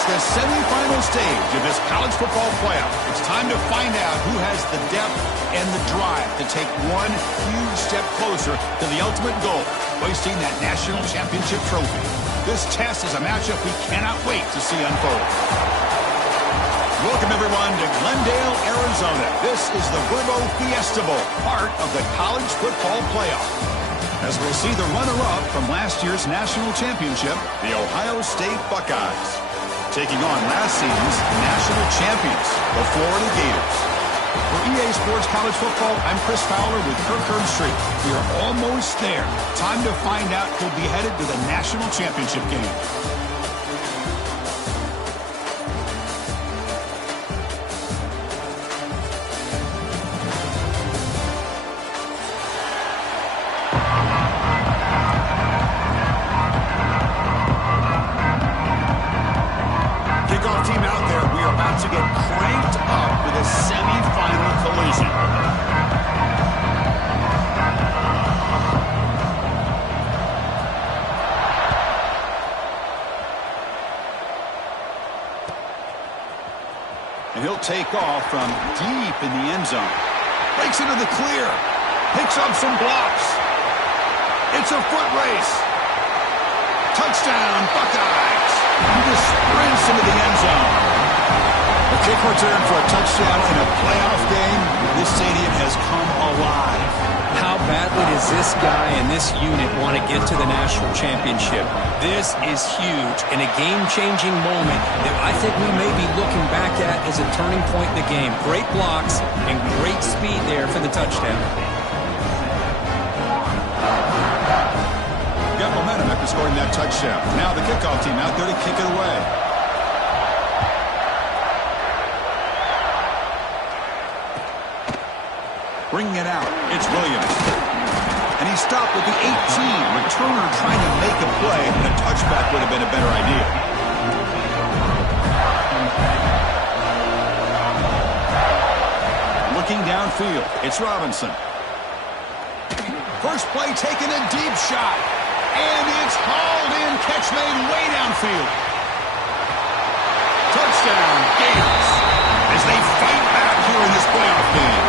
It's the semifinal stage of this college football playoff. It's time to find out who has the depth and the drive to take one huge step closer to the ultimate goal, hoisting that national championship trophy. This test is a matchup we cannot wait to see unfold. Welcome, everyone, to Glendale, Arizona. This is the Vrbo Fiesta Bowl, part of the college football playoff. As we'll see the runner-up from last year's national championship, the Ohio State Buckeyes, taking on last season's national champions, the Florida Gators. For EA Sports College Football, I'm Chris Fowler with Kirk Herbstreit. We are almost there. Time to find out who'll be headed to the national championship game. And he'll take off from deep in the end zone. Breaks into the clear. Picks up some blocks. It's a foot race. Touchdown, Buckeyes. He just sprints into the end zone. A kick return for a touchdown in a playoff game. This stadium has come alive. How badly does this guy and this unit want to get to the national championship? This is huge and a game-changing moment that I think we may be looking back at as a turning point in the game. Great blocks and great speed there for the touchdown. Got momentum after scoring that touchdown. Now the kickoff team out there to kick it away. Bringing it out, it's Williams. And he stopped at the 18. Returner trying to make a play, and a touchback would have been a better idea. Looking downfield, it's Robinson. First play taken, a deep shot. And it's hauled in, catch made way downfield. Touchdown, Gators, as they fight back here in this playoff game.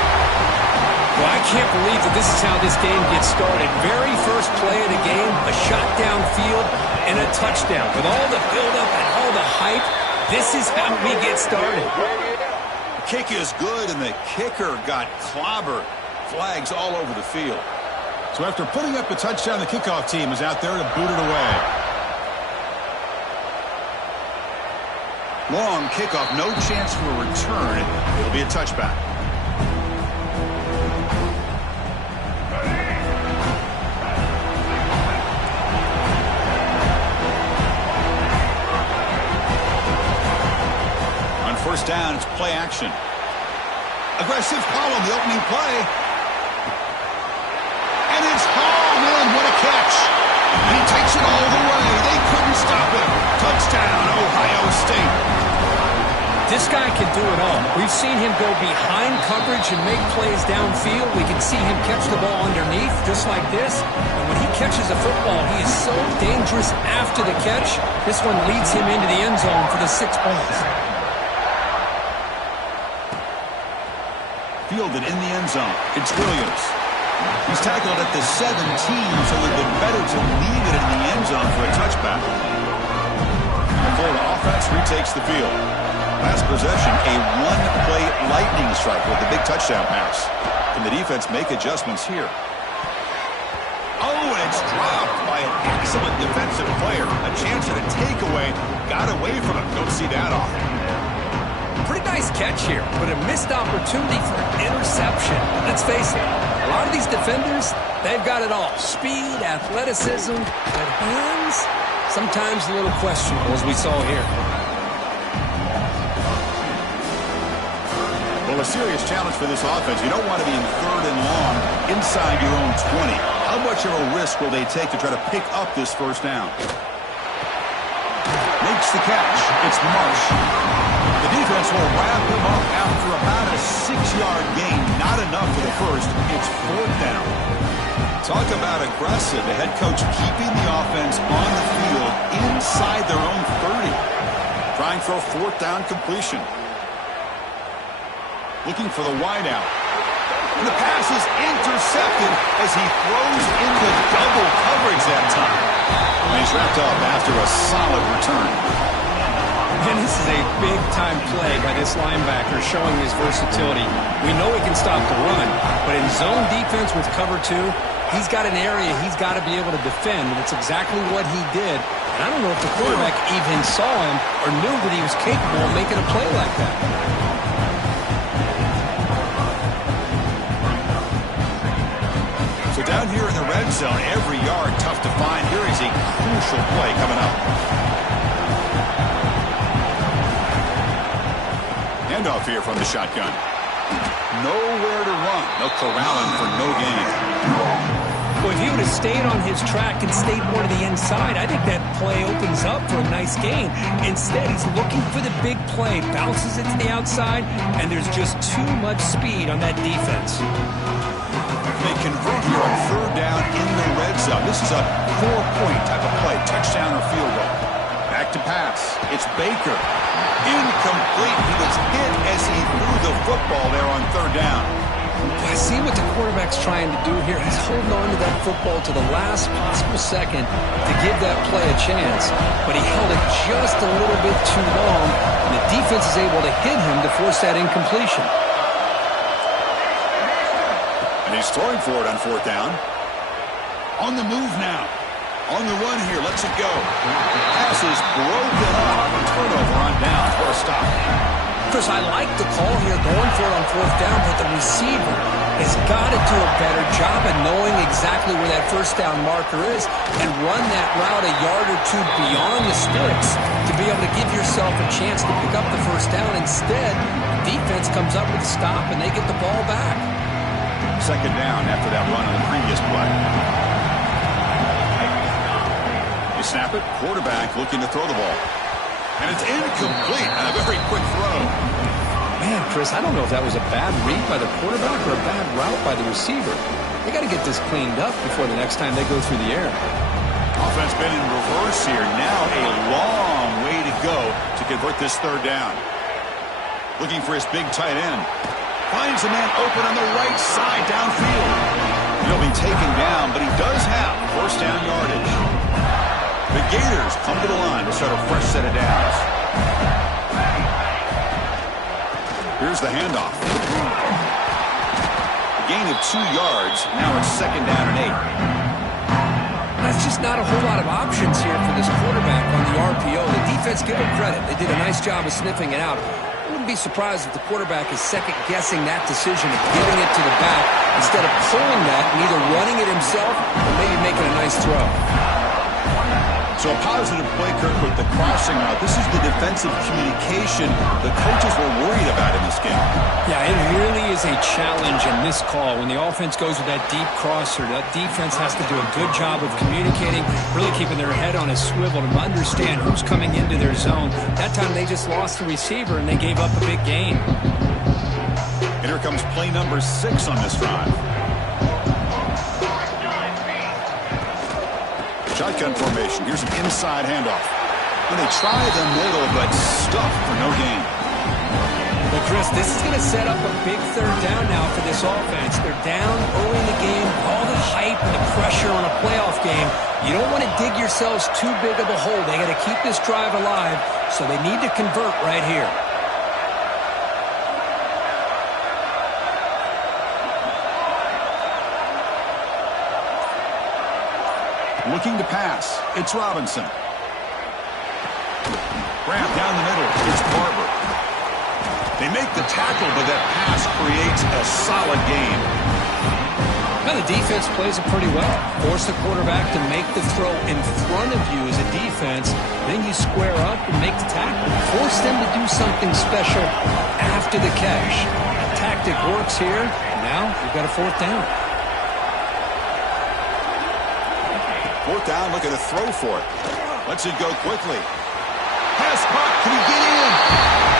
Well, I can't believe that this is how this game gets started. Very first play of the game, a shot downfield, and a touchdown. With all the buildup and all the hype, this is how we get started. The kick is good, and the kicker got clobbered. Flags all over the field. So after putting up the touchdown, the kickoff team is out there to boot it away. Long kickoff, no chance for a return. It'll be a touchback. First down, it's play action. Aggressive call on the opening play. And it's hauled in. What a catch. And he takes it all the way. They couldn't stop him. Touchdown, Ohio State. This guy can do it all. We've seen him go behind coverage and make plays downfield. We can see him catch the ball underneath, just like this. And when he catches a football, he is so dangerous after the catch. This one leads him into the end zone for the 6 points. Fielded in the end zone. It's Williams. He's tackled at the 17, so it would have been better to leave it in the end zone for a touchback. The Florida offense retakes the field. Last possession, a one-play lightning strike with the big touchdown pass. Can the defense make adjustments here? Oh, and it's dropped by an excellent defensive player. A chance at a takeaway. Got away from him. Don't see that often. Pretty nice catch here, but a missed opportunity for an interception. Let's face it, a lot of these defenders, they've got it all. Speed, athleticism, but hands, sometimes a little questionable, as we saw here. Well, a serious challenge for this offense. You don't want to be in third and long inside your own 20. How much of a risk will they take to try to pick up this first down? Makes the catch. It's Marsh. The defense will wrap him up after about a 6-yard gain. Not enough for the first. It's fourth down. Talk about aggressive. The head coach keeping the offense on the field inside their own 30. trying for a fourth down completion. Looking for the wideout. And the pass is intercepted as he throws into double coverage that time. And he's wrapped up after a solid return. And this is a big-time play by this linebacker showing his versatility. We know he can stop the run, but in zone defense with cover 2, he's got an area he's got to be able to defend, and it's exactly what he did. And I don't know if the quarterback even saw him or knew that he was capable of making a play like that. So down here in the red zone, every yard tough to find. Here is a crucial play coming up. Handoff here from the shotgun. Nowhere to run. They'll corral him for no gain. Well, if he would have stayed on his track and stayed more to the inside, I think that play opens up for a nice gain. Instead, he's looking for the big play, bounces it to the outside, and there's just too much speed on that defense. They convert here on third down in the red zone. This is a 4-point type of play, touchdown or field goal. Back to pass. It's Baker. Incomplete. He was hit as he threw the football there on third down. I see what the quarterback's trying to do here. He's holding on to that football to the last possible second to give that play a chance. But he held it just a little bit too long, and the defense is able to hit him to force that incompletion. And he's throwing for it on fourth down. On the move now. On the run here, lets it go. Pass is broken up. Turnover on down. What a stop. Chris, I like the call here going for it on fourth down, but the receiver has got to do a better job of knowing exactly where that first down marker is and run that route a yard or two beyond the sticks to be able to give yourself a chance to pick up the first down. Instead, the defense comes up with a stop and they get the ball back. Second down after that run on the previous play. You snap it, quarterback looking to throw the ball. And it's incomplete on a very quick throw. Man, Chris, I don't know if that was a bad read by the quarterback or a bad route by the receiver. They got to get this cleaned up before the next time they go through the air. Offense been in reverse here. Now a long way to go to convert this third down. Looking for his big tight end. Finds a man open on the right side downfield. He'll be taken down, but he does have first down yardage. The Gators come to the line to start a fresh set of downs. Here's the handoff. A gain of 2 yards. Now it's second down and 8. That's just not a whole lot of options here for this quarterback on the RPO. The defense, give them credit. They did a nice job of sniffing it out. I wouldn't be surprised if the quarterback is second-guessing that decision of giving it to the back instead of pulling that and either running it himself or maybe making a nice throw. So a positive play, Kirk, with the crossing route. This is the defensive communication the coaches were worried about in this game. Yeah, it really is a challenge in this call. When the offense goes with that deep crosser, that defense has to do a good job of communicating, really keeping their head on a swivel to understand who's coming into their zone. That time they just lost the receiver and they gave up a big gain. And here comes play number 6 on this drive. Shotgun formation. Here's an inside handoff. And they try the middle, but stuffed for no gain. Well, Chris, this is going to set up a big third down now for this offense. They're down early in the game. All the hype and the pressure on a playoff game. You don't want to dig yourselves too big of a hole. They got to keep this drive alive, so they need to convert right here. Looking to pass. It's Robinson. Graham down the middle. It's Barber. They make the tackle, but that pass creates a solid gain. Now the defense plays it pretty well. Force the quarterback to make the throw in front of you as a defense. Then you square up and make the tackle. Force them to do something special after the catch. The tactic works here. Now you've got a fourth down. Fourth down, looking to throw for it. Lets it go quickly. Pass caught. Can he get in?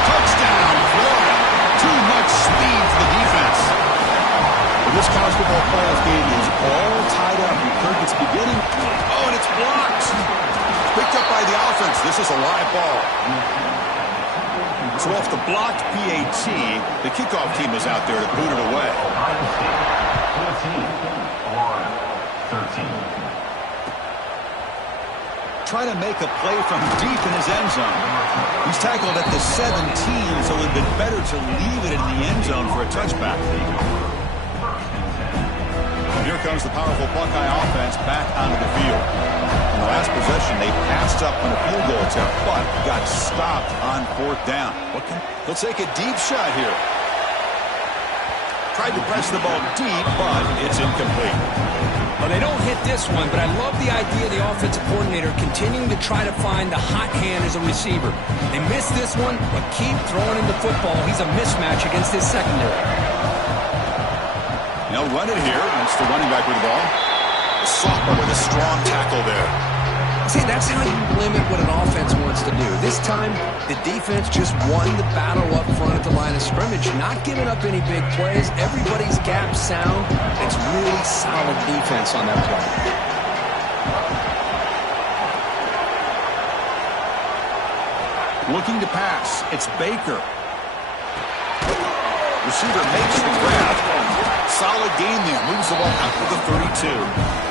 Touchdown, Florida. Too much speed for the defense. Well, this college football playoff game is all tied up. You heard it's beginning. Oh, and it's blocked. Picked up by the offense. This is a live ball. So off the blocked PAT, the kickoff team is out there to boot it away. 14 or 13. Try to make a play from deep in his end zone. He's tackled at the 17, so it would have been better to leave it in the end zone for a touchback. Here comes the powerful Buckeye offense back onto the field. In the last possession, they passed up on a field goal attempt, but got stopped on 4th down. He'll take a deep shot here. Tried to press the ball deep, but it's incomplete. Well, they don't hit this one, but I love the idea of the offensive coordinator continuing to try to find the hot hand as a receiver. They missed this one, but keep throwing him the football. He's a mismatch against his secondary. They'll run it here. That's the running back with the ball. The sophomore with a strong tackle there. See, that's how you limit what an offense wants to do. This time, the defense just won the battle up front at the line of scrimmage, not giving up any big plays. Everybody's gap sound. It's really solid defense on that play. Looking to pass. It's Baker. Receiver makes the grab. Solid gain there. Moves the ball out to the 32.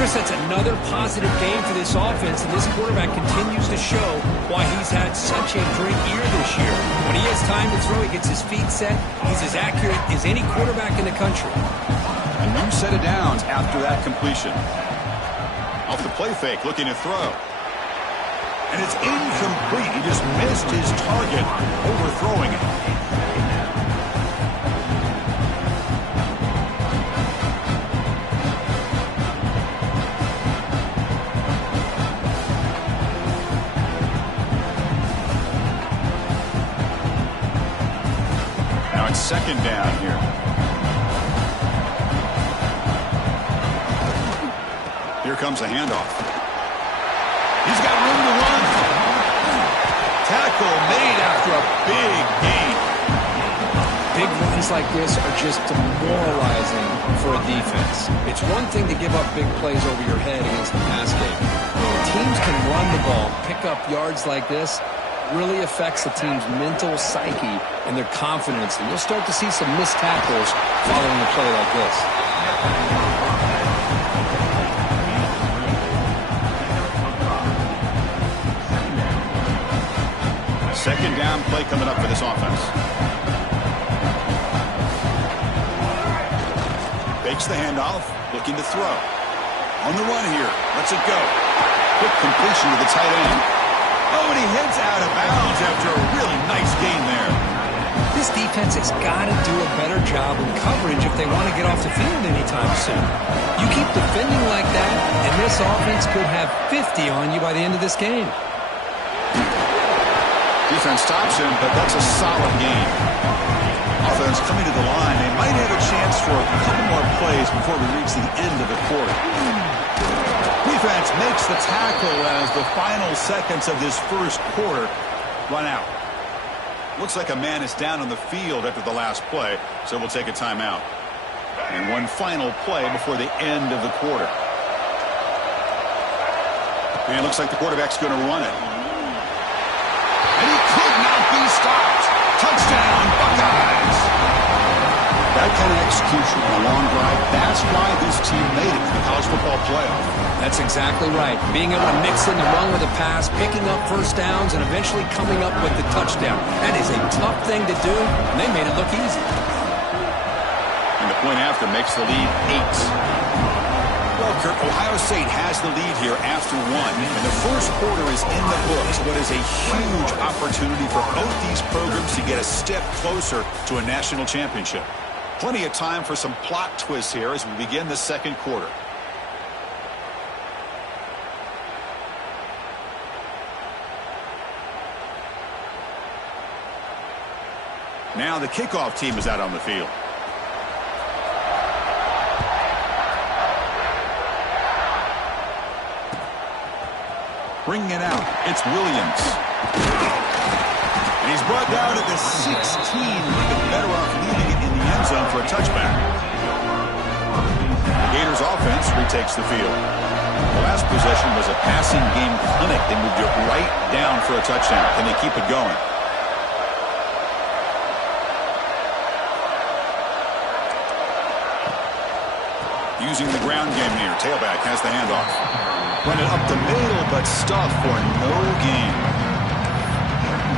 Chris, that's another positive game for this offense, and this quarterback continues to show why he's had such a great year this year. When he has time to throw, he gets his feet set. He's as accurate as any quarterback in the country. A new set of downs after that completion. Off the play fake, looking to throw. And it's incomplete. He just missed his target, overthrowing it. Second down here. Here comes a handoff. He's got room to run. Tackle made after a big gain. Big runs like this are just demoralizing for a defense. It's one thing to give up big plays over your head against the pass game. When teams can run the ball, pick up yards like this, really affects the team's mental psyche and their confidence. And you'll start to see some missed tackles following a play like this. Second down play coming up for this offense. Fakes the handoff, looking to throw. On the run here, lets it go. Quick completion to the tight end. Oh, and he heads out of bounds after a really nice gain there. This defense has got to do a better job in coverage if they want to get off the field anytime soon. You keep defending like that, and this offense could have 50 on you by the end of this game. Defense stops him, but that's a solid gain. Offense coming to the line. They might have a chance for a couple more plays before we reach the end of the quarter. Defense makes the tackle as the final seconds of this first quarter run out. Looks like a man is down on the field after the last play, so we'll take a timeout. And one final play before the end of the quarter. And it looks like the quarterback's going to run it. And he could not be stopped. Touchdown, Buckeyes! That kind of execution on a long drive, that's why this team made it to the college football playoff. That's exactly right. Being able to mix in the run with a pass, picking up first downs, and eventually coming up with the touchdown. That is a tough thing to do, and they made it look easy. And the point after makes the lead 8. Well, Kirk, Ohio State has the lead here after 1, and the first quarter is in the books. What is a huge opportunity for both these programs to get a step closer to a national championship. Plenty of time for some plot twists here as we begin the second quarter. Now the kickoff team is out on the field. Bringing it out, it's Williams. And he's brought down at the 16. They've been better off leaving it in the end zone for a touchback. The Gators offense retakes the field. The last possession was a passing game clinic. They moved it right down for a touchdown. Can they keep it going? using the ground game here. Tailback has the handoff. Run it up the middle, but stuffed for no gain.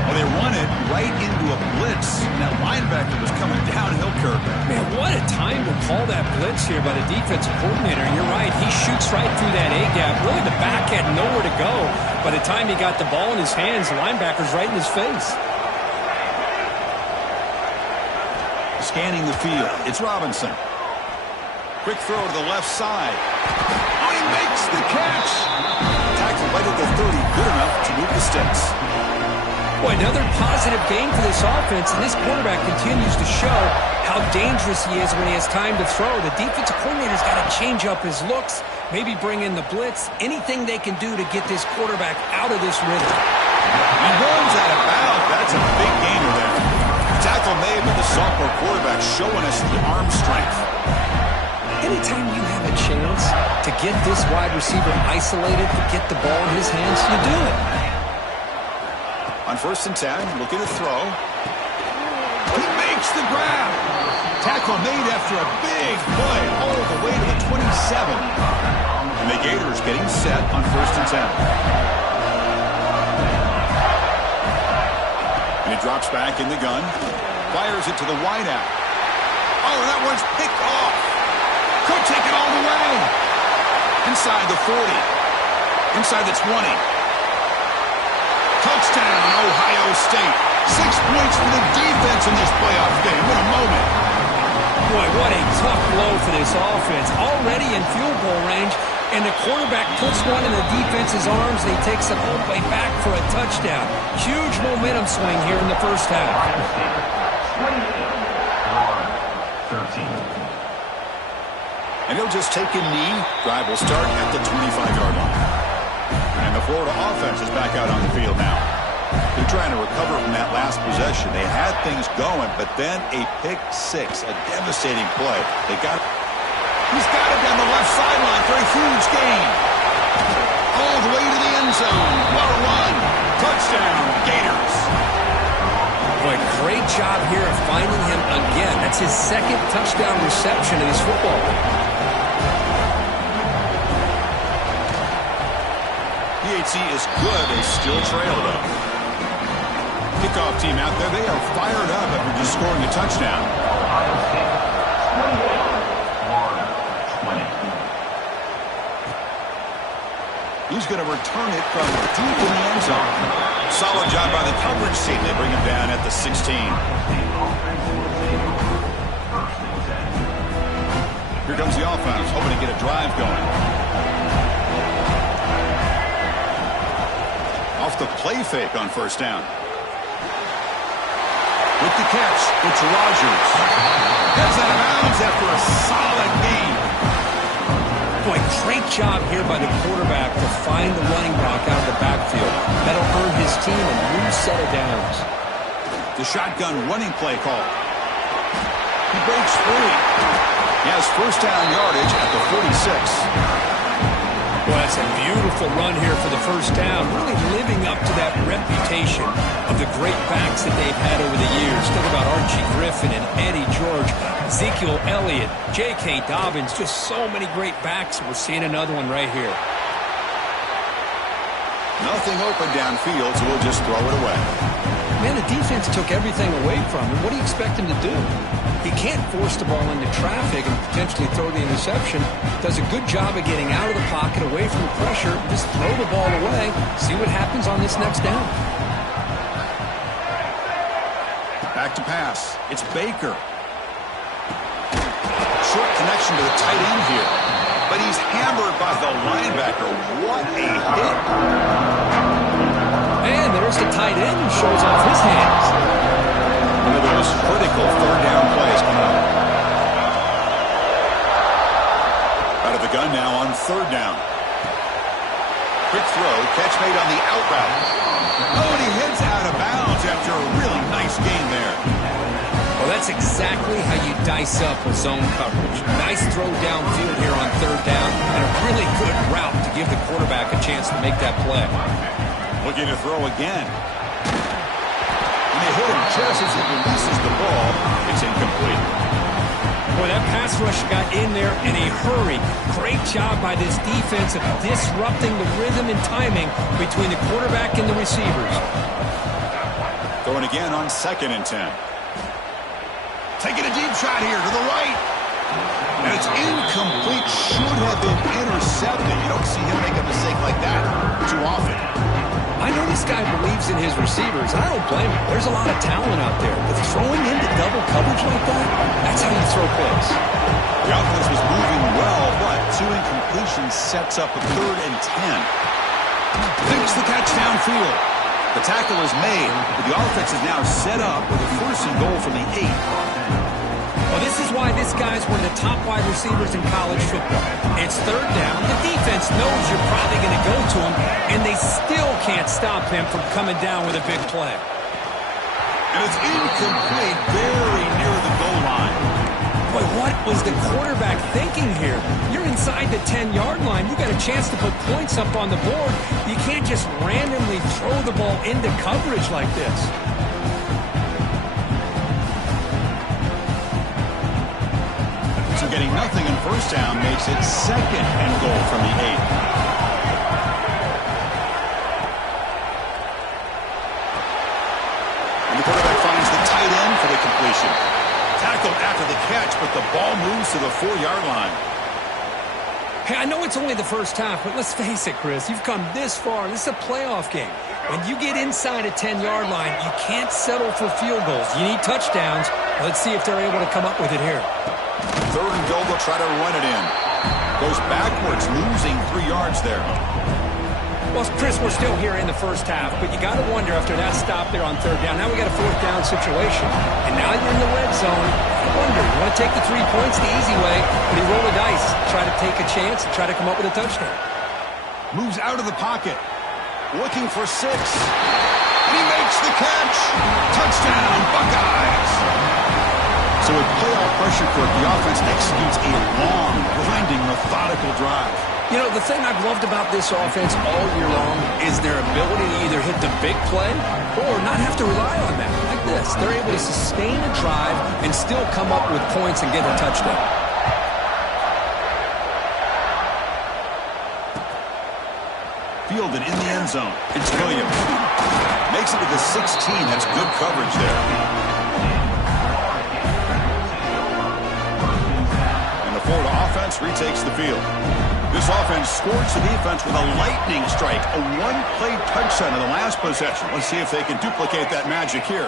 Well, they run it right into a blitz. And that linebacker was coming downhill, Kirk. Man, what a time to call that blitz here by the defensive coordinator. You're right. He shoots right through that A-gap. Really, the back had nowhere to go. By the time he got the ball in his hands, the linebacker's right in his face. Scanning the field. It's Robinson. Quick throw to the left side. Oh, he makes the catch. Tackle right at the 30. Good enough to move the sticks. Boy, another positive game for this offense, and this quarterback continues to show how dangerous he is when he has time to throw. The defensive coordinator's got to change up his looks, maybe bring in the blitz, anything they can do to get this quarterback out of this rhythm. He runs out of bounds. That's a big gainer there. Tackle made by the sophomore quarterback, showing us the arm strength. Anytime you have a chance to get this wide receiver isolated, to get the ball in his hands, you do it. On 1st and 10, looking to throw. He makes the grab. Tackle made after a big play all the way to the 27. And the Gators getting set on 1st and 10. And he drops back in the gun. Fires it to the wideout. Oh, that one's picked off. Could take it all the way. Inside the 40. Inside the 20. Touchdown, Ohio State. 6 points for the defense in this playoff game. What a moment. Boy, what a tough blow for this offense. Already in field goal range, and the quarterback puts one in the defense's arms, and he takes it all the way back for a touchdown. Huge momentum swing here in the first half. 13. And he'll just take a knee. Drive will start at the 25-yard line. And the Florida offense is back out on the field now. They're trying to recover from that last possession. They had things going, but then a pick six, a devastating play. He's got it down the left sideline for a huge gain. All the way to the end zone. What a run. Touchdown, Gators. Boy, great job here of finding him again. That's his second touchdown reception in his football. PHC is good. They still trail, though. Kickoff team out there. They are fired up after just scoring a touchdown. Ohio State 28, Florida 20. He's going to return it from deep in the end zone. Solid job by the coverage team. They bring him down at the 16. Here comes the offense, hoping to get a drive going. Off the play fake on 1st down. With the catch, it's Rogers. Heads out of bounds after a solid gain. Boy, great job here by the quarterback to find the running back out of the backfield. That'll earn his team a new set of downs. The shotgun running play call. He breaks free. He has 1st down yardage at the 46. Well, that's a beautiful run here for the 1st down. Really living up to that reputation of the great backs that they've had over the years. Think about Archie Griffin and Eddie George, Ezekiel Elliott, J.K. Dobbins. Just so many great backs. We're seeing another one right here. Nothing open downfield, so we'll just throw it away. Man, the defense took everything away from him. What do you expect him to do? He can't force the ball into traffic and potentially throw the interception. Does a good job of getting out of the pocket, away from the pressure. Just throw the ball away. See what happens on this next down. Back to pass. It's Baker. Short connection to the tight end here. But he's hammered by the linebacker. What a hit. And there's the tight end who shows off his hands. One of those critical 3rd down plays coming up. Out of the gun now on 3rd down. Quick throw, catch made on the out route. Oh, and he heads out of bounds after a really nice gain there. Well, that's exactly how you dice up a zone coverage. Nice throw downfield here on 3rd down, and a really good route to give the quarterback a chance to make that play. Looking to throw again. And they hit him just as he releases the ball. It's incomplete. Boy, that pass rush got in there in a hurry. Great job by this defense of disrupting the rhythm and timing between the quarterback and the receivers. Going again on 2nd and 10. Taking a deep shot here to the right. And it's incomplete. Should have been intercepted. You don't see him make a mistake like that too often. I know this guy believes in his receivers, and I don't blame him. There's a lot of talent out there. But throwing into double coverage like that, that's how you throw picks. The offense was moving well, but 2 incompletions sets up a 3rd and 10. Makes the catch downfield. The tackle is made, but the offense is now set up with a 1st and goal from the 8. Well, this is why this guy's one of the top wide receivers in college football. It's 3rd down. The defense knows you're probably going to go to him, and they still can't stop him from coming down with a big play. And it's incomplete, very near the goal line. Boy, what was the quarterback thinking here? You're inside the 10-yard line. You got a chance to put points up on the board. You can't just randomly throw the ball into coverage like this. So getting nothing in 1st down makes it 2nd and goal from the 8. And the quarterback finds the tight end for the completion. Tackled after the catch, but the ball moves to the 4-yard line. Hey, I know it's only the first half, but let's face it, Chris. You've come this far. This is a playoff game. When you get inside a 10-yard line, you can't settle for field goals. You need touchdowns. Let's see if they're able to come up with it here. 3rd and goal, they'll try to run it in. Goes backwards, losing 3 yards there. Well, Chris, we're still here in the first half, but you got to wonder after that stop there on 3rd down. Now we got a 4th down situation, and now you're in the red zone. I wonder, you want to take the 3 points the easy way, but you roll the dice, try to take a chance, and try to come up with a touchdown. Moves out of the pocket, looking for 6. And he makes the catch. Touchdown, Buckeyes. So with playoff pressure court, the offense executes a long, grinding, methodical drive. You know, the thing I've loved about this offense all year long is their ability to either hit the big play or not have to rely on that. Like this, they're able to sustain a drive and still come up with points and get a touchdown. Fielded in the end zone. It's Williams. Makes it to the 16. That's good coverage there. And the Florida offense retakes the field. This offense scores the defense with a lightning strike, a 1-play touchdown in the last possession. Let's see if they can duplicate that magic here.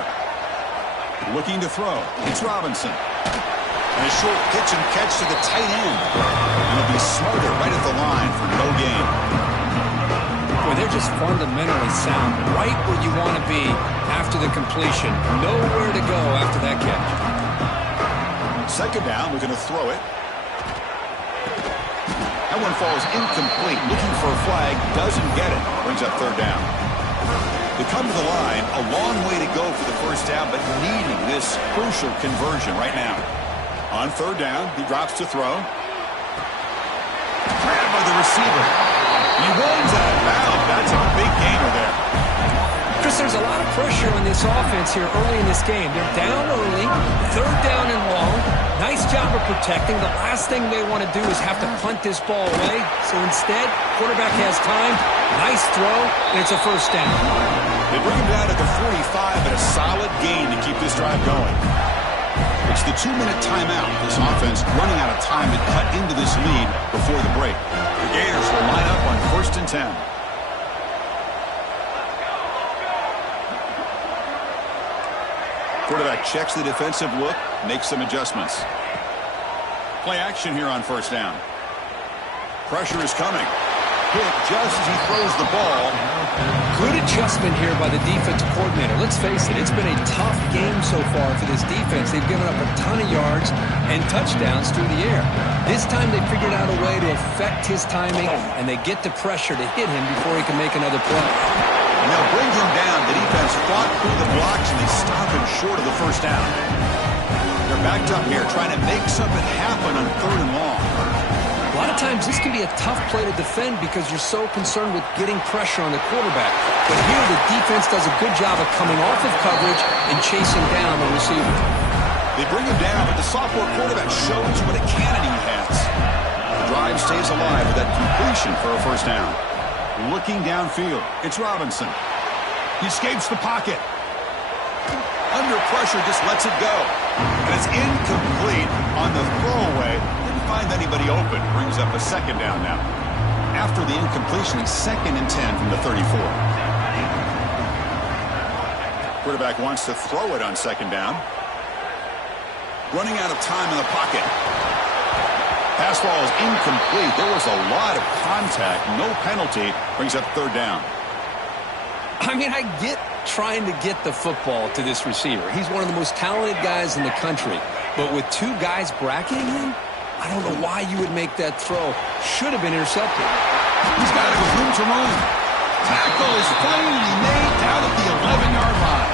Looking to throw. It's Robinson. And a short pitch and catch to the tight end. And he'll be smarter right at the line for no gain. Boy, they're just fundamentally sound, right where you want to be after the completion. Nowhere to go after that catch. 2nd down, we're going to throw it. That one falls incomplete. Looking for a flag, doesn't get it. Brings up 3rd down. They come to the line, a long way to go for the 1st down, but needing this crucial conversion right now. On 3rd down, he drops to throw. Grabbed by the receiver. He runs out of bounds. That's a big gainer there. Chris, there's a lot of pressure on this offense here early in this game. They're down early, 3rd down and long. Nice job of protecting. The last thing they want to do is have to punt this ball away. So instead, quarterback has time. Nice throw, and it's a 1st down. They bring him down at the 45, and a solid gain to keep this drive going. It's the 2-minute timeout. This offense running out of time to cut into this lead before the break. The Gators will line up on 1st and 10. Quarterback checks the defensive look, makes some adjustments. Play action here on 1st down. Pressure is coming. Hit just as he throws the ball. Good adjustment here by the defensive coordinator. Let's face it, it's been a tough game so far for this defense. They've given up a ton of yards and touchdowns through the air. This time they figured out a way to affect his timing, and they get the pressure to hit him before he can make another play. And they'll bring him down. The defense fought through the blocks, and they stop him short of the 1st down. They're backed up here trying to make something happen on 3rd and long. A lot of times this can be a tough play to defend because you're so concerned with getting pressure on the quarterback. But here the defense does a good job of coming off of coverage and chasing down the receiver. They bring him down, but the sophomore quarterback shows what a cannon he has. The drive stays alive with that completion for a first down. Looking downfield, it's Robinson. He escapes the pocket. Under pressure, just lets it go. And it's incomplete on the throwaway. Didn't find anybody open. Brings up a second down now. After the incompletion, it's 2nd and 10 from the 34. Quarterback wants to throw it on second down. Running out of time in the pocket. Pass ball is incomplete. There was a lot of contact. No penalty. Brings up third down. I mean, I get trying to get the football to this receiver. He's one of the most talented guys in the country. But with two guys bracketing him, I don't know why you would make that throw. Should have been intercepted. He's got it with room to run. Tackle is finally made down at the 11-yard line.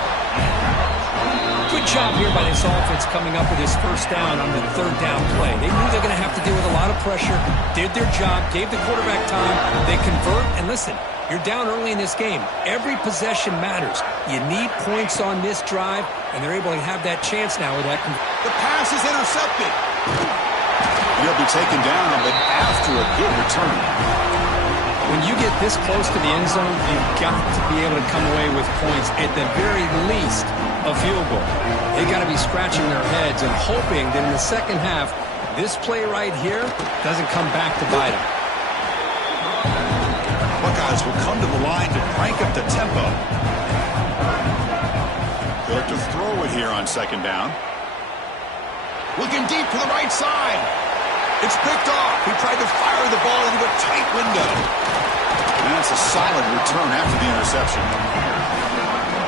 Good job here by this offense coming up with his first down on the third down play. They knew they're going to have to deal with a lot of pressure, did their job, gave the quarterback time, they convert, and listen, you're down early in this game. Every possession matters. You need points on this drive, and they're able to have that chance now with that. The pass is intercepted. He'll be taken down, but after a good return. When you get this close to the end zone, you've got to be able to come away with points, at the very least, a field goal. They got to be scratching their heads and hoping that in the second half, this play right here doesn't come back to bite them. Buckeyes will come to the line to crank up the tempo. They look to throw it here on second down. Looking deep to the right side. It's picked off. He tried to fire the ball into a tight window. And that's a solid return after the interception.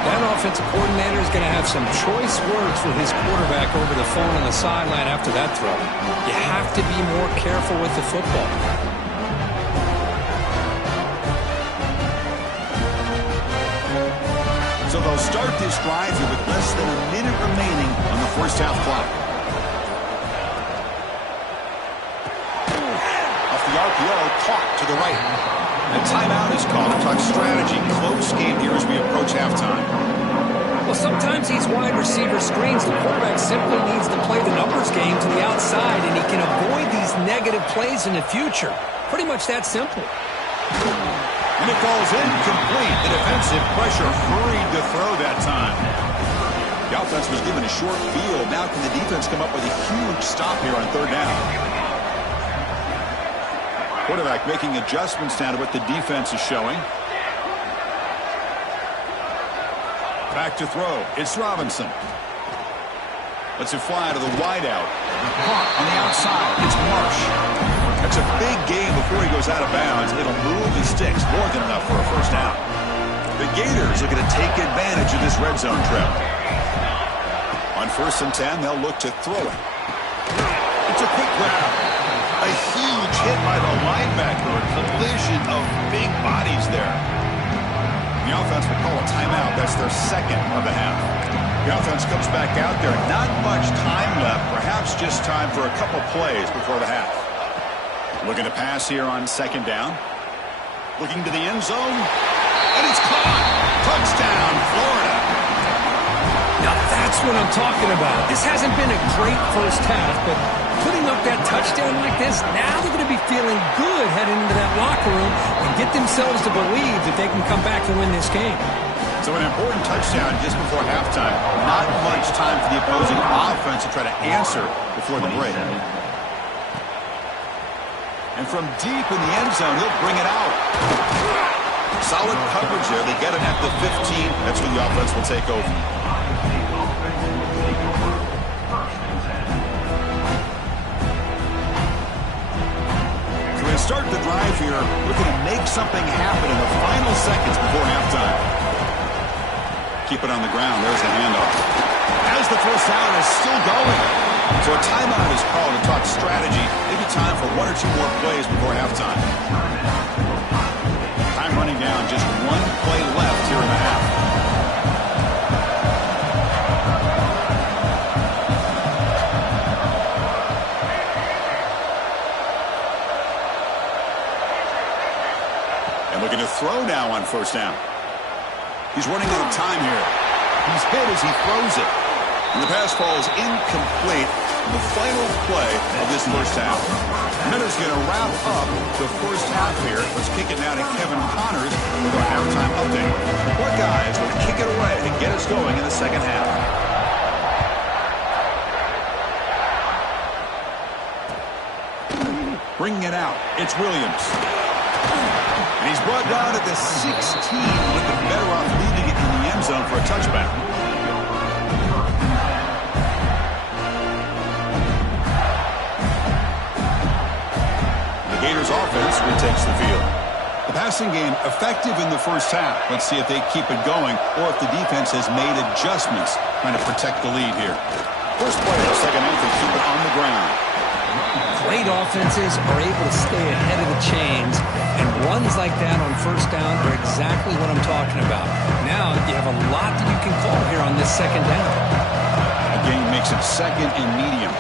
That offensive coordinator is going to have some choice words for his quarterback over the phone on the sideline after that throw. You have to be more careful with the football. So they'll start this drive here with less than a minute remaining on the first half clock. Off the RPO, caught to the right. A timeout is called to talk strategy. Close game here as we approach halftime. Well, sometimes these wide receiver screens, the quarterback simply needs to play the numbers game to the outside, and he can avoid these negative plays in the future. Pretty much that simple. And it falls incomplete. The defensive pressure hurried to throw that time. The offense was given a short field. Now can the defense come up with a huge stop here on third down? Quarterback making adjustments now to what the defense is showing. Back to throw. It's Robinson. Lets it fly to the wideout. Caught on the outside. It's Marsh. That's a big gain before he goes out of bounds. It'll move the sticks more than enough for a first down. The Gators are going to take advantage of this red zone trap. On 1st and 10, they'll look to throw it. It's a quick grab. A huge hit by the linebacker. A collision of big bodies there. The offense will call a timeout. That's their second of the half. The offense comes back out there. Not much time left. Perhaps just time for a couple plays before the half. Looking to pass here on second down. Looking to the end zone. And it's caught. Touchdown, Florida. Now that's what I'm talking about. This hasn't been a great first half, but putting up that touchdown like this, now they're going to be feeling good heading into that locker room and get themselves to believe that they can come back and win this game. So an important touchdown just before halftime. Not much time for the opposing offense to try to answer before the break. And from deep in the end zone, he'll bring it out. Solid coverage there. They get it at the 15. That's when the offense will take over. So they start the drive here, looking to make something happen in the final seconds before halftime. Keep it on the ground. There's the handoff. As the first down is still going. So a timeout is called to talk strategy. Maybe time for one or two more plays before halftime. Time running down. Just one play left here in the half. And looking to throw now on first down. He's running out of time here. He's hit as he throws it. And the pass falls incomplete in the final play of this first half. Minter's going to wrap up the first half here. Let's kick it now to Kevin Connors with our halftime update. What guys will kick it away to get us going in the second half? Bringing it out, it's Williams. And he's brought down at the 16, looking better off leaving it in the end zone for a touchback. The Gators offense retakes the field. The passing game effective in the first half. Let's see if they keep it going or if the defense has made adjustments trying to protect the lead here. First play of the second half, they keep it on the ground. Great offenses are able to stay ahead of the chains, and runs like that on first down are exactly what I'm talking about. Now you have a lot that you can call here on this second down. Again, makes it second and medium.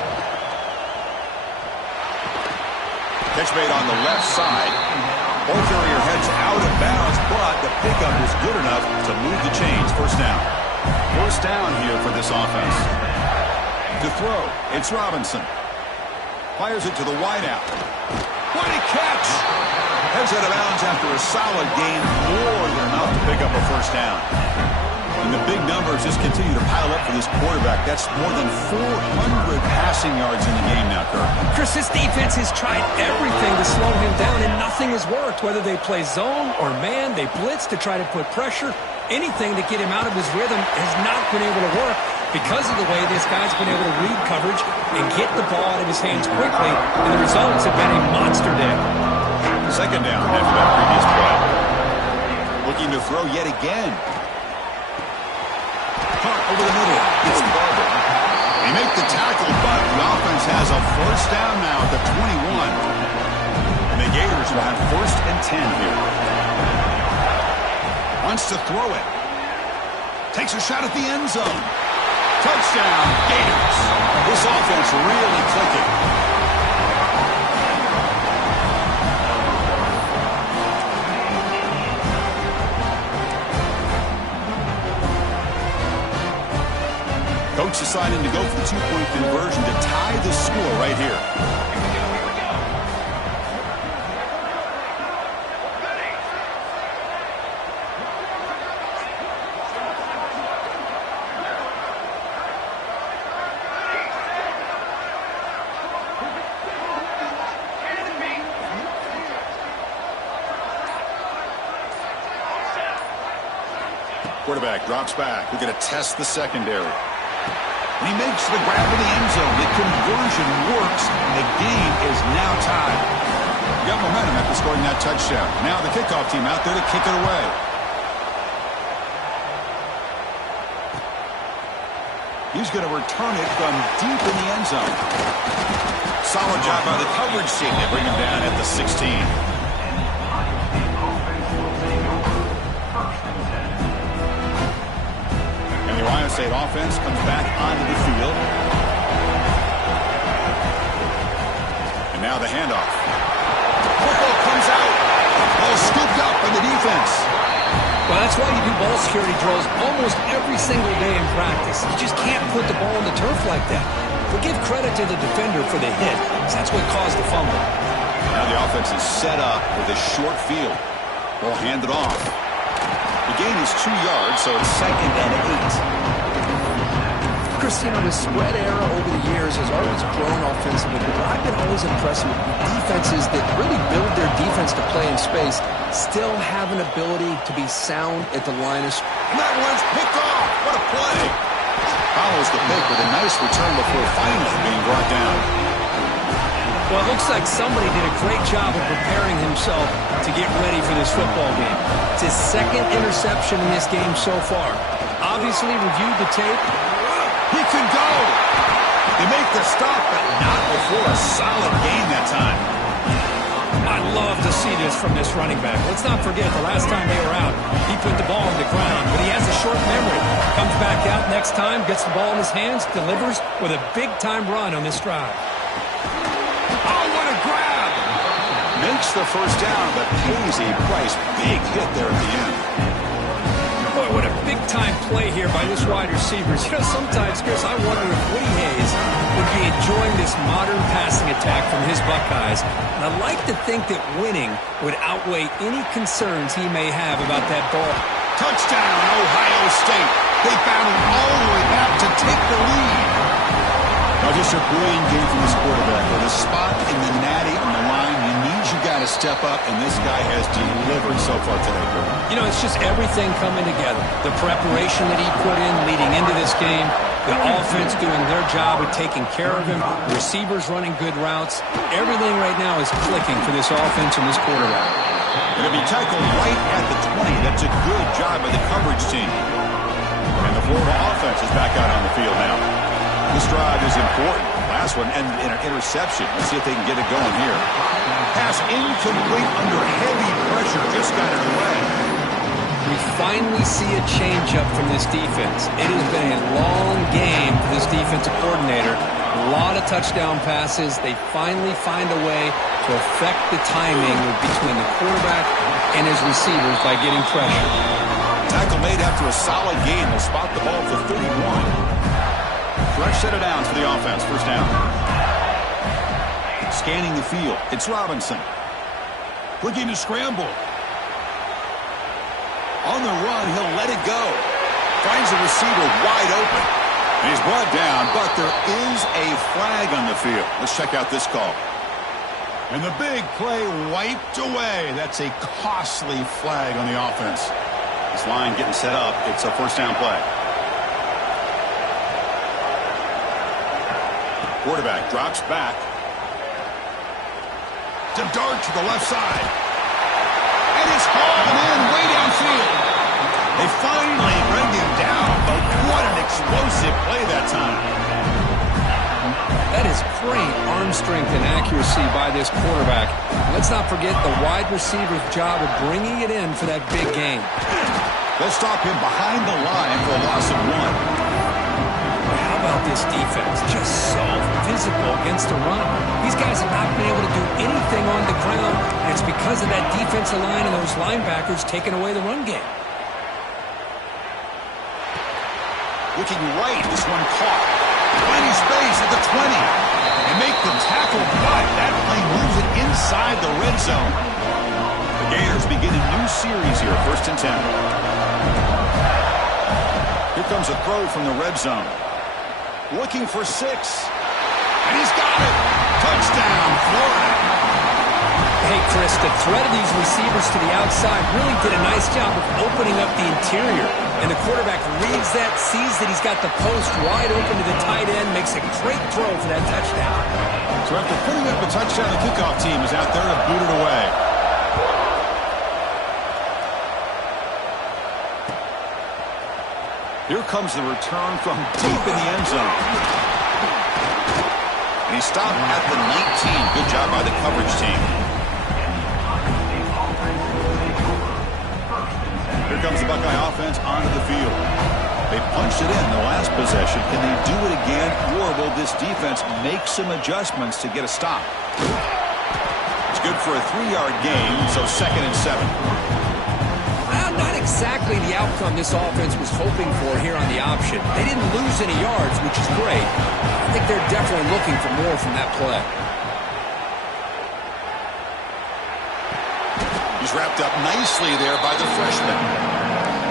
Catch made on the left side. Ball carrier heads out of bounds, but the pickup is good enough to move the chains. First down. First down here for this offense. To throw, it's Robinson. Fires it to the wideout. What a catch! Heads out of bounds after a solid gain, more than enough to pick up a first down. And the big numbers just continue to pile up for this quarterback. That's more than 400 passing yards in the game now, Kirk. Chris, this defense has tried everything to slow him down, and nothing has worked. Whether they play zone or man, they blitz to try to put pressure. Anything to get him out of his rhythm has not been able to work because of the way this guy's been able to read coverage and get the ball out of his hands quickly, and the results have been a monster day. Second down after that previous play. Looking to throw yet again. Caught over the middle. It's Barber. They make the tackle, but the offense has a first down now at the 21. And the Gators will have first and 10 here. Wants to throw it. Takes a shot at the end zone. Touchdown, Gators. This offense really clicking. Coach deciding to go for the two-point conversion to tie the score right here. Quarterback drops back. We're going to test the secondary. And he makes the grab in the end zone. The conversion works. The game is now tied. You got momentum after scoring that touchdown. Now the kickoff team out there to kick it away. He's going to return it from deep in the end zone. Solid job by the coverage team. They bring him down at the 16. Ohio State offense comes back onto the field. And now the handoff. Football comes out. Ball scooped up by the defense. Well, that's why you do ball security drills almost every single day in practice. You just can't put the ball on the turf like that. But give credit to the defender for the hit, because that's what caused the fumble. Now the offense is set up with a short field. Ball handed off. The gain is 2 yards, so it's second and 8. Christina, the spread era over the years has always grown offensively, but I've been always impressed with defenses that really build their defense to play in space, still have an ability to be sound at the line of scrimmage. And that one's picked off. What a play. Follows the pick with a nice return before finally being brought down. Well, it looks like somebody did a great job of preparing himself to get ready for this football game. It's his second interception in this game so far. Obviously reviewed the tape. He can go. They make the stop, but not before a solid gain that time. I love to see this from this running back. Let's not forget the last time they were out, he put the ball on the ground, but he has a short memory. Comes back out next time, gets the ball in his hands, delivers with a big-time run on this drive. Oh, what a grab! Makes the first down, but pays a price. Big hit there at the end. Boy, what a big-time play here by this wide receiver. You know, sometimes, Chris, I wonder if Woody Hayes would be enjoying this modern passing attack from his Buckeyes. And I like to think that winning would outweigh any concerns he may have about that ball. Touchdown, Ohio State. They battled all the way back to take the lead. Now, just a brilliant game from this quarterback. With a spot in the natty on the line, you got to step up, and this guy has delivered so far today, Gordon. You know, it's just everything coming together. The preparation that he put in leading into this game, the offense doing their job of taking care of him, the receivers running good routes. Everything right now is clicking for this offense and this quarterback. Going to be tackled right at the 20. That's a good job by the coverage team. And the Florida offense is back out on the field now. This drive is important. Last one ended in an interception. Let's see if they can get it going here. Pass incomplete under heavy pressure. Just got it away. We finally see a change-up from this defense. It has been a long game for this defensive coordinator. A lot of touchdown passes. They finally find a way to affect the timing between the quarterback and his receivers by getting pressure. Tackle made after a solid game. Will spot the ball for 31. Fresh set of downs for the offense. First down. Scanning the field. It's Robinson. Looking to scramble. On the run, he'll let it go. Finds the receiver wide open. And he's brought down, but there is a flag on the field. Let's check out this call. And the big play wiped away. That's a costly flag on the offense. This line getting set up. It's a first down play. Quarterback drops back. To dart to the left side. And it's hauled in way downfield. They finally bring him down, but what an explosive play that time. That is great arm strength and accuracy by this quarterback. Let's not forget the wide receiver's job of bringing it in for that big game. They'll stop him behind the line for a loss of 1. How about this defense? Just so physical against the run. These guys have not been able to do anything on the ground, and it's because of that defensive line and those linebackers taking away the run game. Looking right, this one caught. Finding space at the 20. And make the tackle, but that play moves it inside the red zone. The Gators begin a new series here, 1st and 10. Here comes a throw from the red zone. Looking for 6. And he's got it. Touchdown, Florida. Hey, Chris, the threat of these receivers to the outside really did a nice job of opening up the interior. And the quarterback reads that, sees that he's got the post wide open to the tight end, makes a great throw for that touchdown. So after putting up a touchdown, the kickoff team is out there to boot it away. Here comes the return from deep in the end zone. And he stopped at the 19. Good job by the coverage team. Here comes the Buckeye offense onto the field. They punched it in the last possession. Can they do it again, or will this defense make some adjustments to get a stop? It's good for a 3-yard gain, so 2nd and 7. Not exactly the outcome this offense was hoping for here on the option. They didn't lose any yards, which is great. I think they're definitely looking for more from that play. He's wrapped up nicely there by the freshman.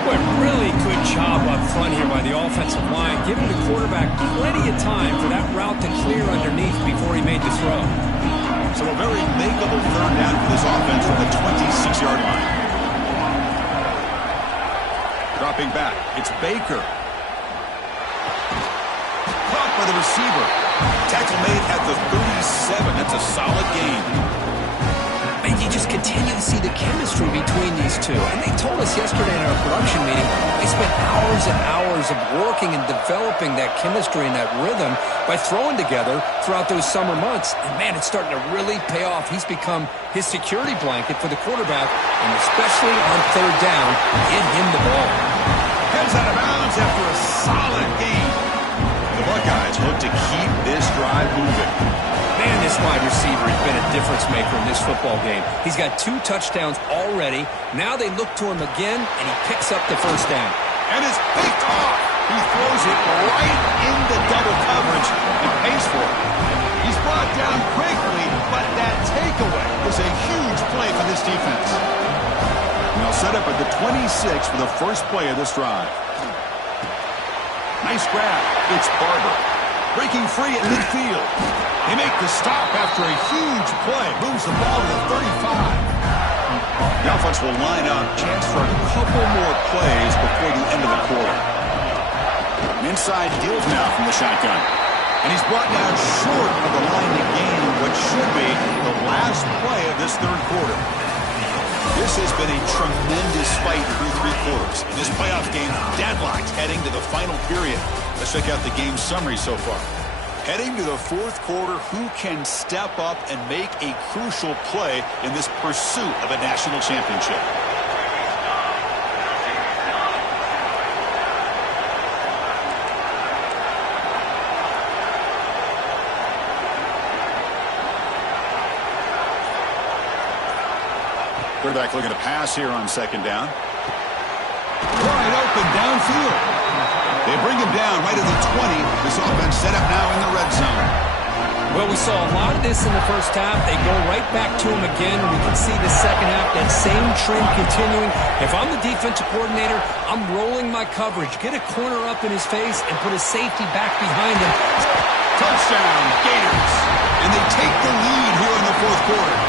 Boy, really good job up front here by the offensive line, giving the quarterback plenty of time for that route to clear underneath before he made the throw. So a very makeable 3rd down for this offense from the 26-yard line. Dropping back, it's Baker. Caught by the receiver. Tackle made at the 37. That's a solid gain. And you just continue to see the chemistry between these two. And they told us yesterday in our production meeting, they spent hours and hours of working and developing that chemistry and that rhythm by throwing together throughout those summer months. And, man, it's starting to really pay off. He's become his security blanket for the quarterback, and especially on 3rd down, get him the ball. Heads out of bounds after a solid game. The Buckeyes look to keep this drive moving. Man, this wide receiver has been a difference maker in this football game. He's got 2 touchdowns already. Now they look to him again, and he picks up the 1st down. And it's picked off. He throws it right into double coverage and pays for it. He's brought down quickly, but that takeaway was a huge play for this defense. And they'll set up at the 26 for the first play of this drive. Nice grab. It's Barber. Breaking free at midfield. They make the stop after a huge play. Moves the ball to the 35. The offense will line up. Chance for a couple more plays before the end of the quarter. An inside deals now from the shotgun. And he's brought down short of the line to gain what should be the last play of this third quarter. This has been a tremendous fight through three quarters. This playoff game deadlocked heading to the final period. Let's check out the game summary so far. Heading to the fourth quarter, who can step up and make a crucial play in this pursuit of a national championship? Quarterback looking to pass here on second down. Wide open downfield. They bring him down right at the 20. This offense set up now in the red zone. Well, we saw a lot of this in the first half. They go right back to him again. We can see the second half, that same trend continuing. If I'm the defensive coordinator, I'm rolling my coverage. Get a corner up in his face and put a safety back behind him. Touchdown, Gators. And they take the lead here in the fourth quarter.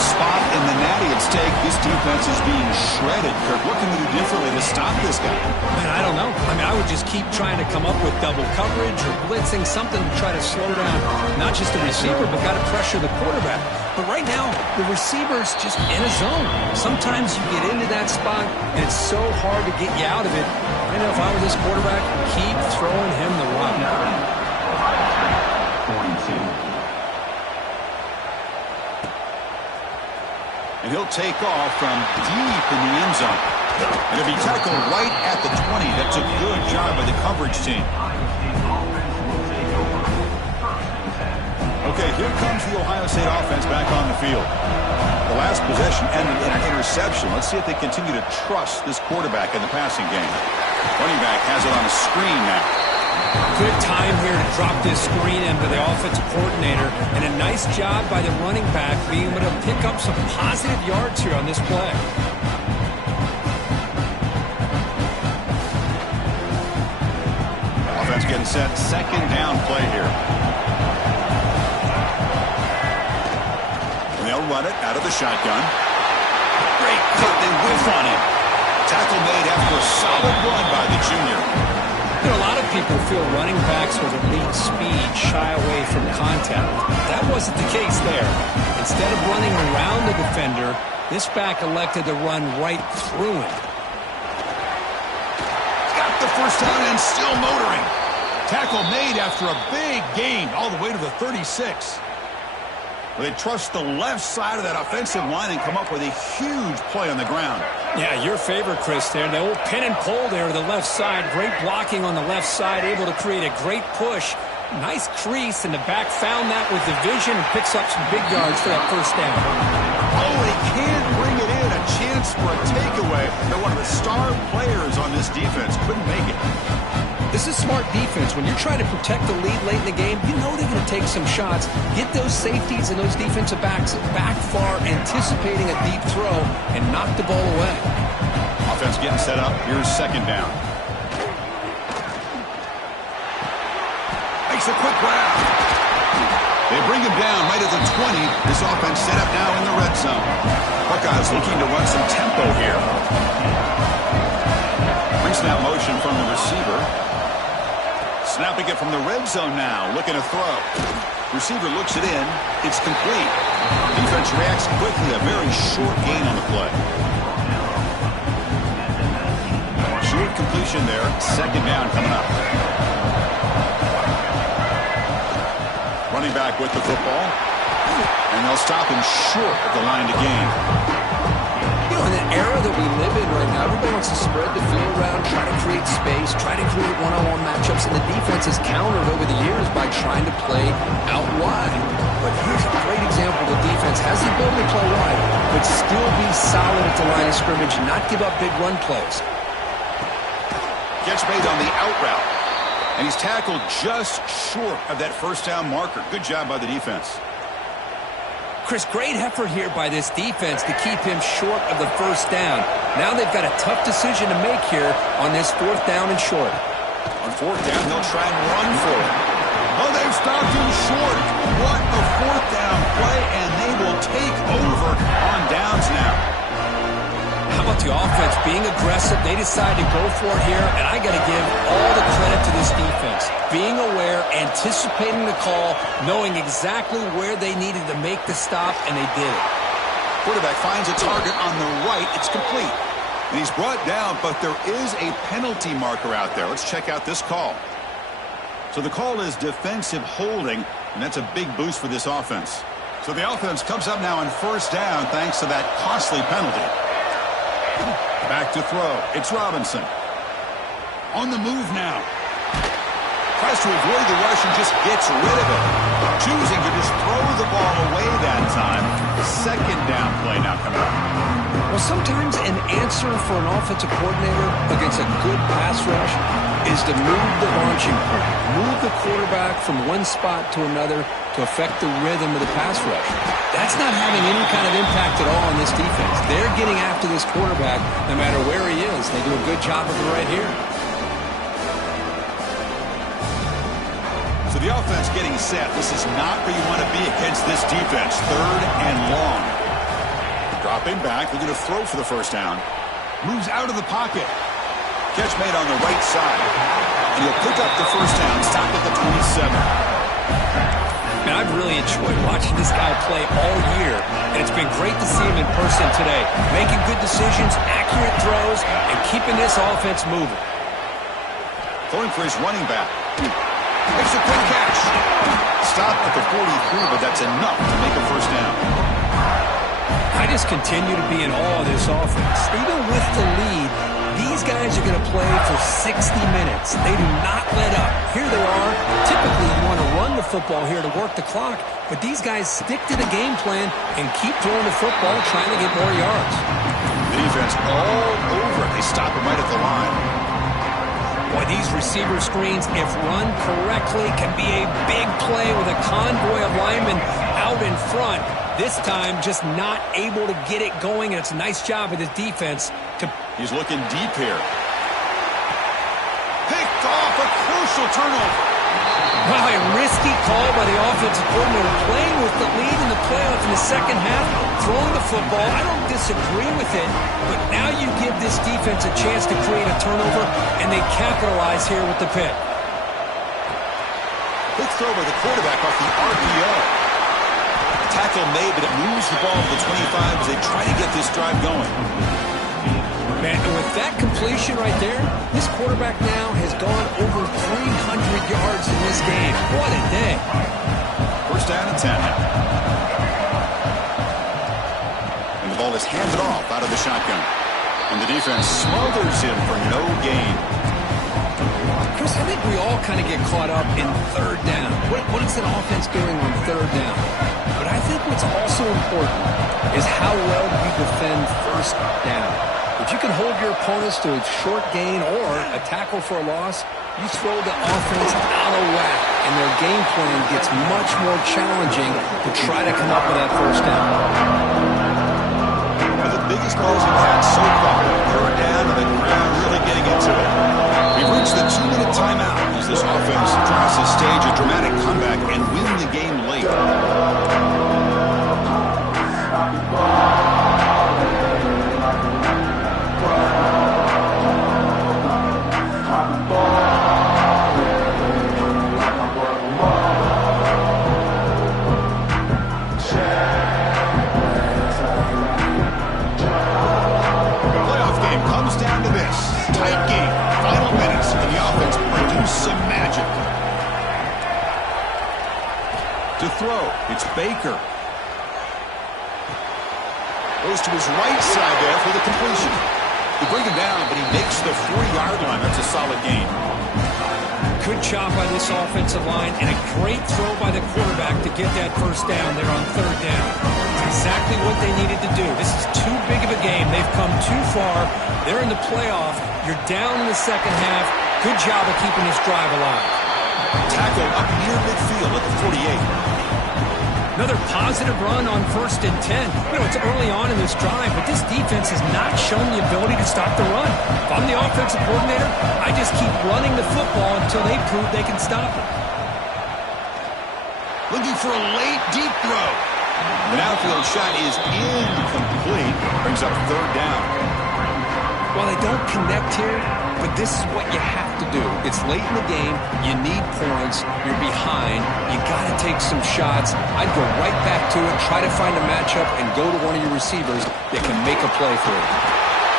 Spot in the natty at stake. This defense is being shredded. Kirk, what can we do differently to stop this guy? Man, I don't know. I mean, I would just keep trying to come up with double coverage or blitzing, something to try to slow down not just the receiver, but got to pressure the quarterback. But right now, the receiver's just in a zone. Sometimes you get into that spot, and it's so hard to get you out of it. I know if I were this quarterback, keep throwing him the rock. 42. And he'll take off from deep in the end zone. And he'll be tackled right at the 20. That's a good job by the coverage team. Okay, here comes the Ohio State offense back on the field. The last possession ended in an interception. Let's see if they continue to trust this quarterback in the passing game. Running back has it on a screen now. Good time here to drop this screen into the offensive coordinator, and a nice job by the running back being able to pick up some positive yards here on this play. Offense getting set, second down play here. And they'll run it out of the shotgun. Great cut, they whiff on him. Tackle made after a solid run by the junior. You know, a lot of people feel running backs with elite speed shy away from contact. That wasn't the case there. Instead of running around the defender, this back elected to run right through him. Got the first down and still motoring. Tackle made after a big gain all the way to the 36. They trust the left side of that offensive line and come up with a huge play on the ground. Yeah, your favorite, Chris, there. The old pin and pull there to the left side. Great blocking on the left side, able to create a great push. Nice crease, and the back found that with the vision and picks up some big yards for that first down. Oh, they can't bring it in. A chance for a takeaway. They're one of the star players on this defense. Couldn't make it. This is smart defense. When you're trying to protect the lead late in the game, you know they're going to take some shots. Get those safeties and those defensive backs back far, anticipating a deep throw, and knock the ball away. Offense getting set up. Here's second down. Makes a quick grab. They bring him down right at the 20. This offense set up now in the red zone. Buckeyes looking to run some tempo here. Pre-snap motion from the receiver. Snapping it from the red zone now. Looking to throw. Receiver looks it in. It's complete. Defense reacts quickly. A very short gain on the play. Short completion there. Second down coming up. Running back with the football. And they'll stop him short of the line to gain. You know, in the era that we live in right now, everybody wants to spread the field around, try to create space, try to create one-on-one matchups, and the defense has countered over the years by trying to play out wide. But here's a great example. The defense has the ability to play wide, but still be solid at the line of scrimmage and not give up big run plays. Catch made on the out route. And he's tackled just short of that first down marker. Good job by the defense. Chris, great effort here by this defense to keep him short of the first down. Now they've got a tough decision to make here on this 4th down and short. On 4th down, they'll try and run for it. Oh, they've stopped him short. What a 4th down play, and they will take over on downs now. How about the offense being aggressive? They decide to go for it here, and I got to give all the credit to this defense. Being aware, anticipating the call, knowing exactly where they needed to make the stop, and they did it. Quarterback finds a target on the right. It's complete. And he's brought down, but there is a penalty marker out there. Let's check out this call. So the call is defensive holding, and that's a big boost for this offense. So the offense comes up now on 1st down thanks to that costly penalty. Back to throw. It's Robinson. On the move now. Tries to avoid the rush and just gets rid of it. Choosing to just throw the ball away that time. 2nd down play now coming up. Well, sometimes an answer for an offensive coordinator against a good pass rush is to move the launching point. Move the quarterback from one spot to another to affect the rhythm of the pass rush. That's not having any kind of impact at all on this defense. They're getting after this quarterback no matter where he is. They do a good job of it right here. So the offense getting set. This is not where you want to be against this defense. 3rd and long. Dropping back, looking to throw for the 1st down. Moves out of the pocket. Catch made on the right side. And he'll pick up the 1st down. Stopped at the 27. Man, I've really enjoyed watching this guy play all year, and it's been great to see him in person today. Making good decisions, accurate throws, and keeping this offense moving. Throwing for his running back. Makes a quick catch. Stop at the 43, but that's enough to make a 1st down. I just continue to be in awe of this offense. Even with the lead, these guys are going to play for 60 minutes. They do not let up. Here they are. Typically, you want to run the football here to work the clock, but these guys stick to the game plan and keep throwing the football, trying to get more yards. The defense all over it. They stop him right at the line. Boy, these receiver screens, if run correctly, can be a big play with a convoy of linemen out in front. This time, just not able to get it going, and it's a nice job of his defense. He's looking deep here. Picked off, a crucial turnover. Wow, a risky call by the offensive coordinator, playing with the lead in the playoff in the 2nd half, throwing the football. I don't disagree with it, but now you give this defense a chance to create a turnover, and they capitalize here with the pick. Quick throw by the quarterback off the RPO. Tackle made, but it moves the ball to the 25 as they try to get this drive going. Man, and with that completion right there, this quarterback now has gone over 300 yards in this game. What a day. 1st down and 10 now. And the ball is handed off out of the shotgun. And the defense smothers him for no gain. Chris, I think we all kind of get caught up in 3rd down. What is an offense doing on 3rd down? But I think what's also important is how well you defend 1st down. If you can hold your opponents to a short gain or a tackle for a loss, you throw the offense out of whack, and their game plan gets much more challenging to try to come up with that 1st down. One of the biggest plays we've had so far. 3rd down, and the crowd really getting into it. We've reached the 2-minute timeout as this offense tries to stage a dramatic comeback and win the game late. To throw, it's Baker. Goes to his right side there for the completion. They bring him down, but he makes the 40-yard line. That's a solid gain. Good job by this offensive line and a great throw by the quarterback to get that first down there on third down. It's exactly what they needed to do. This is too big of a game. They've come too far. They're in the playoff. You're down in the second half. Good job of keeping this drive alive. Tackle up near midfield at the 48. Another positive run on 1st and 10. It's early on in this drive, but this defense has not shown the ability to stop the run. If I'm the offensive coordinator, I just keep running the football until they prove they can stop it. Looking for a late, deep throw. The outfield shot is incomplete. Brings up third down. Well, they don't connect here, but this is what you have to do. It's late in the game. You need points. You're behind. You got to take some shots. I'd go right back to it, try to find a matchup, and go to one of your receivers that can make a play for you.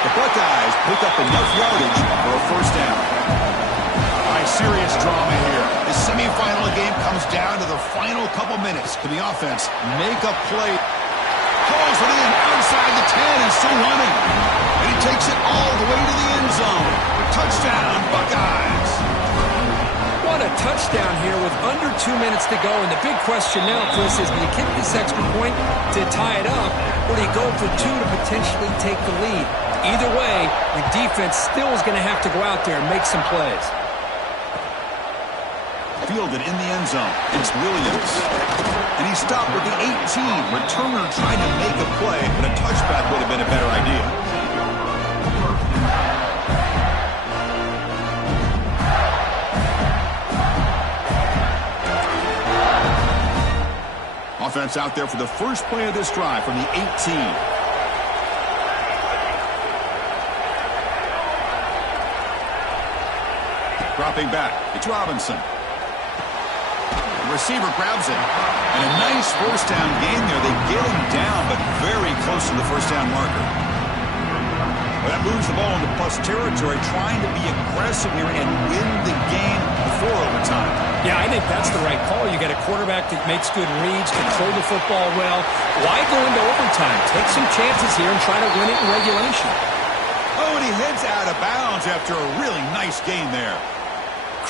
The Buckeyes pick up enough yardage for a first down. Serious drama here. The semifinal game comes down to the final couple minutes. Can the offense make a play? Pulls it in outside the 10 and still running. And he takes it all the way to the end zone. Touchdown, Buckeyes. What a touchdown here with under 2 minutes to go. And the big question now, Chris, is do you kick this extra point to tie it up, or do you go for two to potentially take the lead? Either way, your defense still is going to have to go out there and make some plays. Fielded in the end zone. It's Williams. And he stopped with the 18. Returner trying to make a play, but a touchback would have been a better idea. Offense out there for the first play of this drive from the 18. Dropping back. It's Robinson. Receiver grabs it. And a nice first down gain there. They get him down, but very close to the first down marker. Well, that moves the ball into plus territory, trying to be aggressive here and win the game before overtime. Yeah, I think that's the right call. You got a quarterback that makes good reads, control the football well. Why go into overtime? Take some chances here and try to win it in regulation. Oh, and he heads out of bounds after a really nice gain there.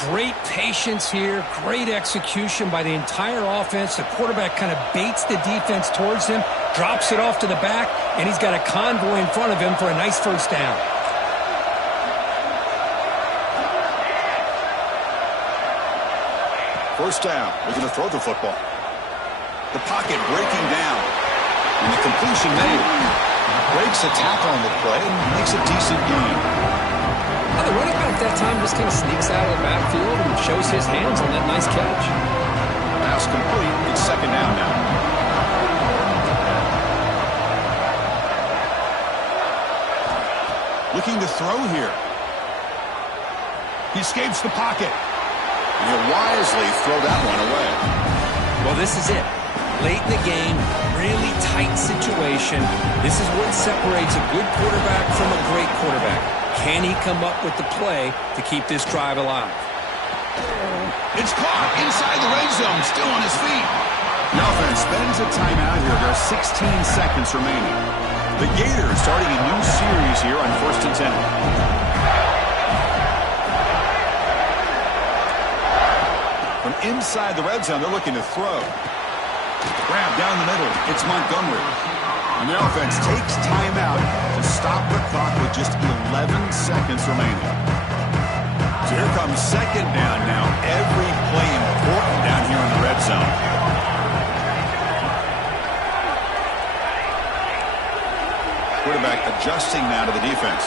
Great patience here, great execution by the entire offense. The quarterback kind of baits the defense towards him, drops it off to the back, and he's got a convoy in front of him for a nice first down. First down, we're going to throw the football. The pocket breaking down, and the completion made. Breaks a tackle on the play and makes a decent gain. The running back that time just kind of sneaks out of the backfield and shows his hands on that nice catch. Pass complete. It's second down now. Looking to throw here. He escapes the pocket. And he'll wisely throw that one away. Well, this is it. Late in the game, really tight situation. This is what separates a good quarterback from a great quarterback. Can he come up with the play to keep this drive alive? It's caught inside the red zone, still on his feet. The offense spends a timeout here. There are 16 seconds remaining. The Gators starting a new series here on 1st and 10. From inside the red zone, they're looking to throw. Grab down the middle. It's Montgomery. And the offense takes timeout to stop the clock with just 11 seconds remaining. So here comes second down now. Every play important down here in the red zone. Quarterback adjusting now to the defense.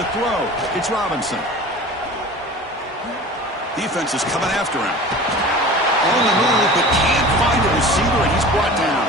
To throw, it's Robinson. Defense is coming after him. On the move, but can't find a receiver, and he's brought down.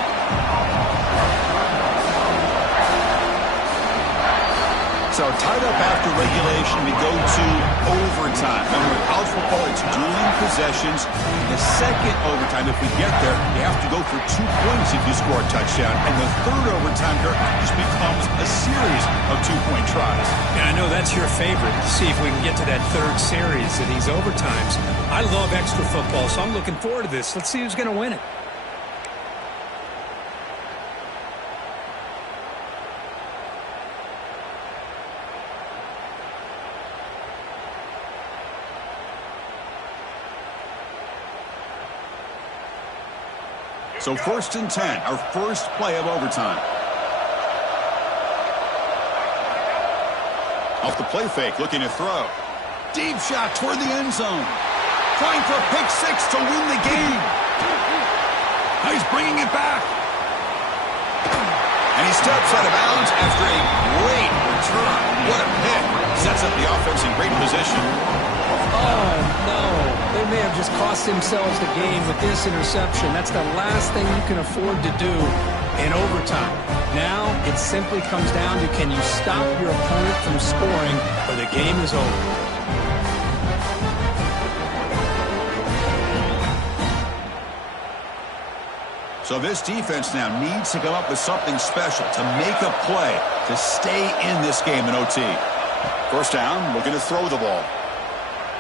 So tied up after regulation, we go to overtime. Remember, in college football, it's dueling possessions. The second overtime, if we get there, you have to go for 2 points if you score a touchdown. And the third overtime here just becomes a series of 2-point tries. And I know that's your favorite. See if we can get to that third series of these overtimes. I love extra football, so I'm looking forward to this. Let's see who's going to win it. So 1st and 10, our first play of overtime. Off the play fake, looking to throw. Deep shot toward the end zone. Trying for a pick six to win the game. He's bringing it back. And he steps out of bounds after a great return. What a pick. Sets up the offense in great position. Oh, no. They may have just cost themselves the game with this interception. That's the last thing you can afford to do in overtime. Now it simply comes down to, can you stop your opponent from scoring or the game is over. So this defense now needs to come up with something special to make a play to stay in this game in OT. First down, looking to throw the ball.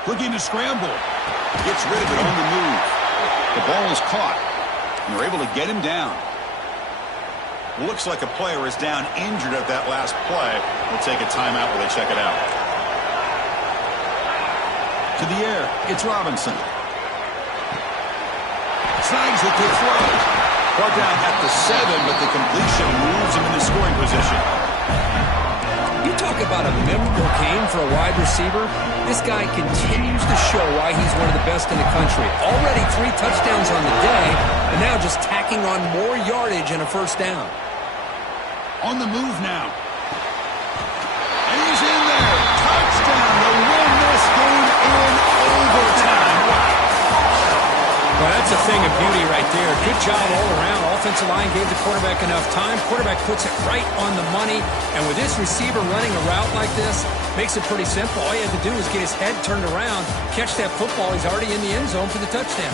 Looking to scramble. Gets rid of it on the move. The ball is caught. And they're able to get him down. Looks like a player is down injured at that last play. We'll take a timeout while they check it out. To the air, it's Robinson. Snags with the throw. Brought down at the 7, but the completion moves him into scoring position. You talk about a memorable game for a wide receiver. This guy continues to show why he's one of the best in the country. Already 3 touchdowns on the day, and now just tacking on more yardage and a first down. On the move now. And he's in there. Touchdown to win this game in overtime. Wow. Well, that's a thing of beauty right there. Good job all around. Offensive line gave the quarterback enough time. Quarterback puts it right on the money. And with this receiver running a route like this, makes it pretty simple. All he had to do was get his head turned around, catch that football. He's already in the end zone for the touchdown.